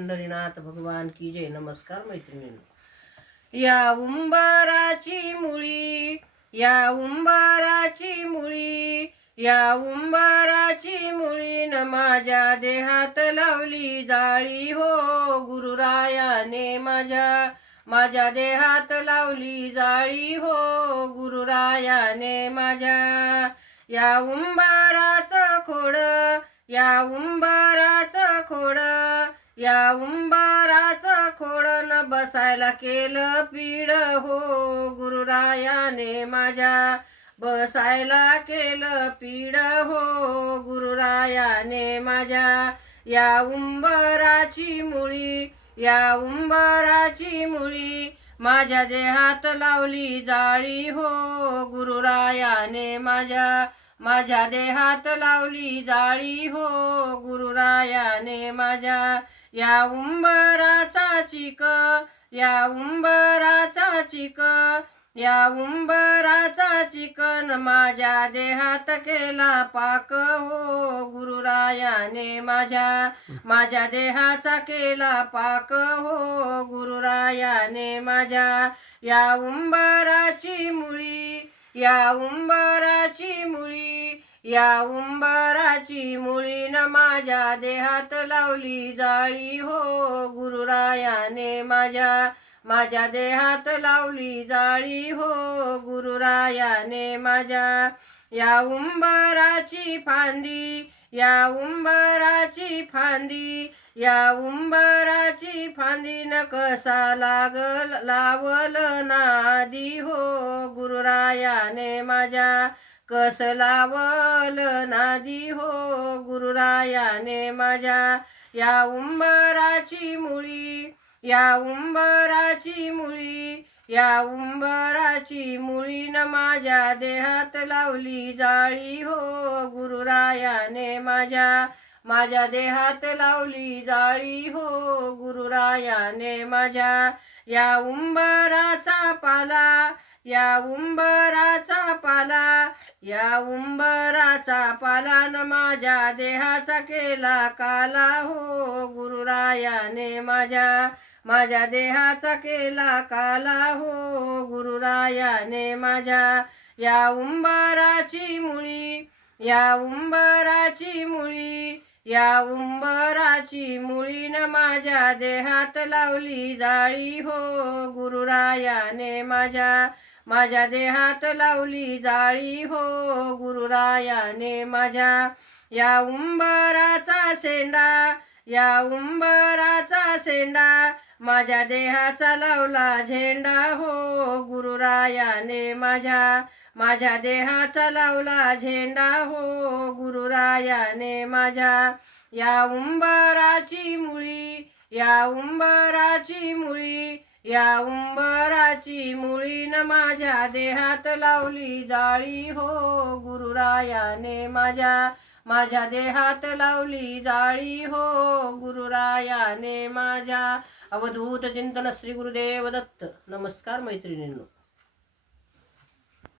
पंढरीनाथ भगवान की जय. नमस्कार मैत्रिणींनो. या उंबराची मुळी या उंबराची मुळी या उंबराची मुळी न माझ्या देहात लावली जाळी हो गुरुरायाने माझ्या. माझ्या देहात लावली जाळी हो गुरुरायाने माझ्या. या उंबराचं खोड या उंबारा या उंबराचं खोडन बसायला केलं पीड. हो गुरुरायाने माझ्या बसायला केलं पीड. हो गुरुरायाने माझ्या या उंबराची मुळी या उंबराची मुळी माझ्या देहात लावली जाळी. हो गुरुरायाने माझ्या माझ्या देहात लावली जाळी. हो गुरुरायाने माझ्या या उंबराचा चिक या उंबराचा चिक या उंबराचा चिकन माझ्या देहात केला पाक हो गुरुरायाने माझ्या माझ्या देहाचा केला पाक हो गुरुरायाने माझ्या. या उंबराची मुळी या उंबराची मुळी या उंबराची मुळीन माझ्या देहात लावली जाळी हो गुरुरायाने माझ्या माझ्या देहात लावली जाळी हो गुरुरायाने माझ्या. या उंबराची फांदी या उंबराची फांदी या उंबराची फांदी न कसा लागल लावल नादी हो गुरुरायाने माझ्या. कस लावल नादी हो गुरुरायाने माझ्या? या उंबराची मुळी या उंबराची मुळी या उंबराची मुळीन माझ्या देहात लावली जाळी हो गुरुरायाने माझ्या. माझ्या देहात लावली जाळी हो गुरुरायाने माझ्या. या उंबराचा पाला या उंबराचा पाला या उंबराचा पालन माझ्या देहाचा केला काला हो गुरुरायाने माझ्या माझ्या देहाचा केला काला हो गुरुरायाने माझ्या. या उंबराची मुळी या उंबराची मुळी या उंबराची मुळीन माझ्या देहात लावली जाळी हो गुरुरायाने माझ्या. माझ्या देहात लावली जाळी हो गुरुरायाने माझ्या. या उंबराचा शेंडा या उंबराचा शेंडा माझ्या देहाचा लावला झेंडा हो गुरुरायाने माझ्या. माझ्या देहाचा लावला झेंडा हो गुरुरायाने माझ्या. या उंबराची मुळी या उंबराची मुळी या उंबराची मुळीन माझ्या देहात लावली जाळी हो गुरुरायाने माझ्या माझ्या देहात लावली जाळी हो गुरुरायाने माझ्या. अवधूत चिंतन श्री गुरुदेव दत्त. नमस्कार मैत्रिणींनो.